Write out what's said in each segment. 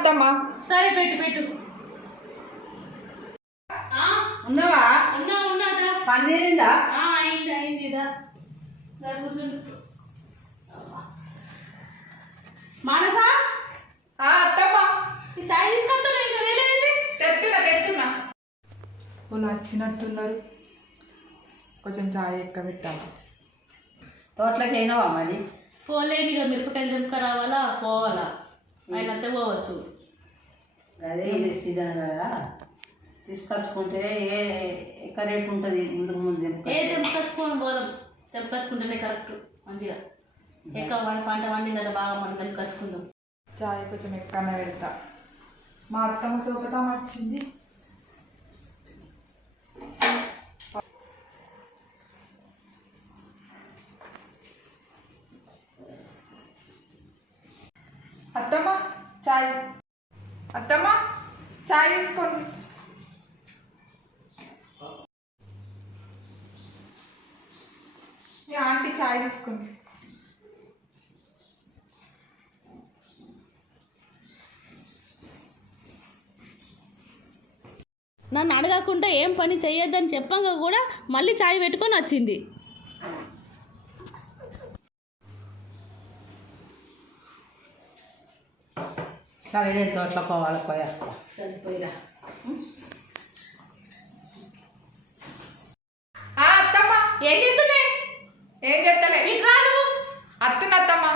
అత్తమ్మ సరే పెట్టు పెట్టు. ఆ, ఉన్నావా? ఉన్నా ఉన్నాదా పని తీరిందా ఆ, అయింది అయింది మానసా? ఆ, అత్తమ్మ. చాయ్ తీసుకొస్తాను ఇంకా? తెలియదు తెస్తున్నా తెస్తున్నా. వాళ్ళు వచ్చినట్టున్నారు. కొంచెం చాయ్ ఎక్క పెట్టాలి. తోటలోకి అయినావా మరి? పోలేని ఇక మిరపకాయలు తెంపుక రావాలా? పోవాలా? ఆయనంతే పోవచ్చు. అదే ఇది సీజన్ కదా. తీసుకొచ్చుకుంటే ఏ ఎక్క రేటు ఉంటుంది ముందుకు ముందు ఏ. తెంపుకొచ్చుకొని పోదాం. తెంపుకొచ్చుకుంటేనే కరెక్ట్ మంచిగా. ఎక్కువ వంట పంట వండిందంటే బాగా మనం తెంపుకొచ్చుకుందాం చాయ్ కొంచెం ఎక్కన పెడతా. మా అత్తమ్మ సోపటం వచ్చింది. అత్తమ్మ చాయ్. అత్తమ్మ చాయ్ తీసుకోండి మీ ఆంటీ చాయ్ తీసుకోండి నన్ను అడగకుండా ఏం పని చేయొద్దని చెప్పంగా కూడా మళ్ళీ చాయ్ పెట్టుకొని వచ్చింది. సరే నేను తోటలో పోవాలి పోయేస్తా సరిపోయిరా ఆ, అత్తమ్మ ఏం చెప్తున్నాయి ఏం చెప్తలే నువ్వు అత్తున అత్తమ్మ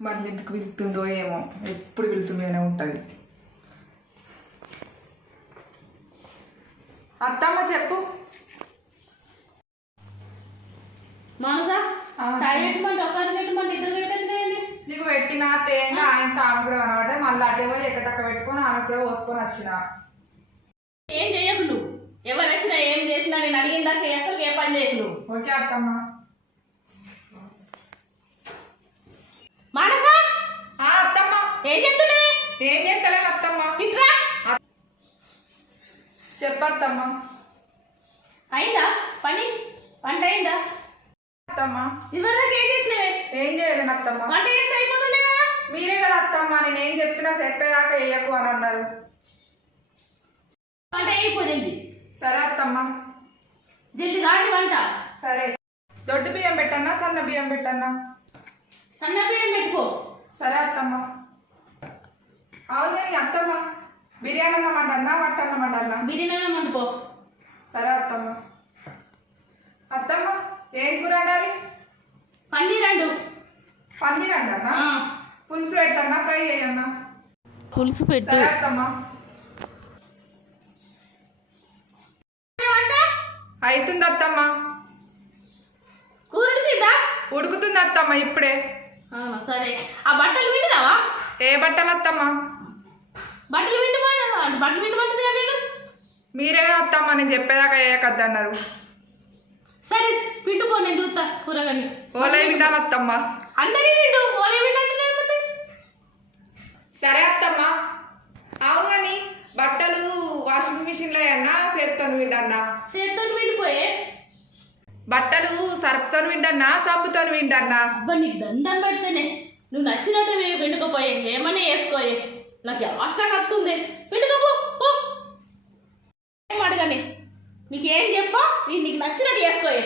మళ్ళీ ఎందుకు పిలుస్తుందో ఏమో ఎప్పుడు పిలుస్తుందోనే ఉంటుంది అత్తమ్మ చెప్పు మానసా ఆ. చాయ్ పెట్టమంటే ఒకరిని పెట్టమంటే ఇద్దరు పెట్టచ్చినాయండి నీకు పెట్టిన తేంగా ఆయన ఆమె కూడా కనబడే మళ్ళీ అటే పోయి ఎక్కతక్క పెట్టుకొని ఆమె కూడా పోసుకొని వచ్చిన. ఏం చేయకు నువ్వు? ఎవరు వచ్చినా ఏం చేసినా నేను అడిగిన దాకా అసలు ఏ పని చేయకు నువ్వు? ఓకే అత్తమ్మ. మానసా? అత్తమ్మ. ఏం చెప్తున్నావే ఏం అత్తమ్మ. ఇట్రా. చెప్పత్తమ్మ అయిందా? పని? వంట అయిందా? అత్తమ్మ. ఏం చేసినవే? ఏం చేయలేను అత్తమ్మ. వంట చేస్తే మీరే కదా అత్తమ్మ నేను ఏం చెప్పినా చెప్పేదాకా వేయకు అని అన్నారు. వంట అయిపోయింది. సరే అత్తమ్మ. జల్ది కాడి వంట. సరే. దొడ్డు బియ్యం పెట్టన్నా సన్న బియ్యం పెట్టన్నా? సన్న బియ్యం పెట్టుకో. సరే అత్తమ్మ. అవును కానీ అత్తమ్మ. బిర్యానీ అన్నమాటన్నా మటన్ అన్నమాటన్నా బిర్యానీ వండుకో సరే అత్తమ్మ. అత్తమ్మ ఏం కూర వండాలి? పన్నీర్ అండు. పన్నీర్ అంటన్నా పులుసు పెట్టన్నా ఫ్రై చేయన్నా పులుసు పెట్టు. అవుతుంది అత్తమ్మ. ఉడుకుతుంది అత్తమ్మ ఇప్పుడే. ఆ, సరే. ఆ బట్టలు వింటున్నావా ఏ బట్టలు అత్తమ్మ? బట్టలు వింటుమా బట్టలు వింటమంటున్నా నేను? మీరే కదా అత్తమ్మ నేను చెప్పేదాకా వేయకద్దన్నారు సరే పిండుకో నేను చూస్తా కూరగాని ఓలే వింటాను అత్తమ్మ. అందరి విండు ఓలే ఏముంది సరే అత్తమ్మ. అవును కానీ బట్టలు వాషింగ్ మిషన్లో అన్నా చేత్తో వింటన్నా చేత్తో విండిపోయే బట్టలు సర్పుతో వింటన్నా సబ్బుతో అబ్బా నీకు దండం పెడితేనే. నువ్వు నచ్చినట్టు విండుకోపోయే ఏమన్నా వేసుకోయే నాకు అవసరం వస్తుంది విండుకోపో ఏం అడగని? నీకు చెప్పా? నీకు నచ్చినట్టు వేసుకోయే